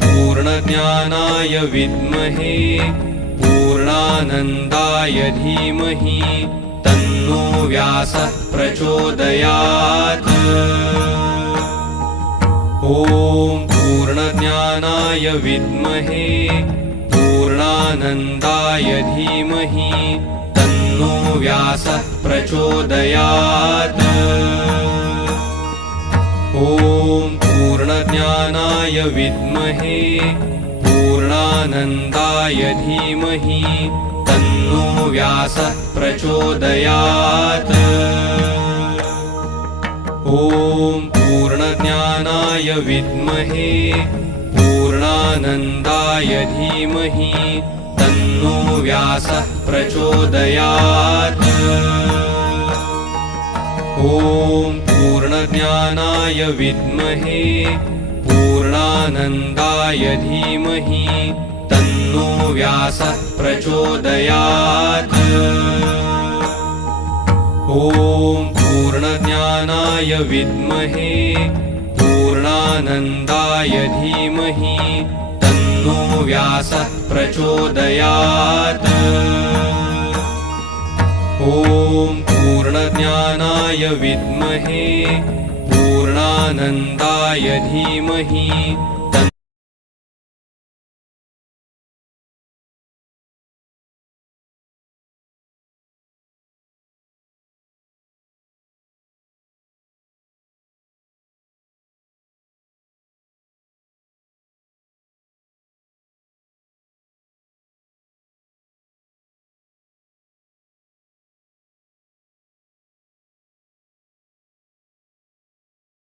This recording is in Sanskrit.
पूर्णज्ञानाय विद्महे पूर्णानन्दाय धीमहि तन्नो व्यासः प्रचोदयात्। पूर्णज्ञानाय विद्महे पूर्णानन्दाय धीमहि तन्नो व्यासः प्रचोदयात्। पूर्णज्ञानाय विद्महे पूर्णानन्दाय धीमहि तन्नो व्यासः प्रचोदयात्। पूर्णज्ञानाय विद्महे पूर्णानन्दाय धीमहि तन्नो व्यासः प्रचोदयात्। पूर्णज्ञानाय विद्महे पूर्णानन्दाय धीमहि तन्नो व्यासः प्रचोदयात्। पूर्णज्ञानाय विद्महे पूर्णानन्दाय धीमहि तन्नो व्यासः प्रचोदयात्। पूर्णज्ञानाय विद्महे पूर्णानन्दाय धीमहि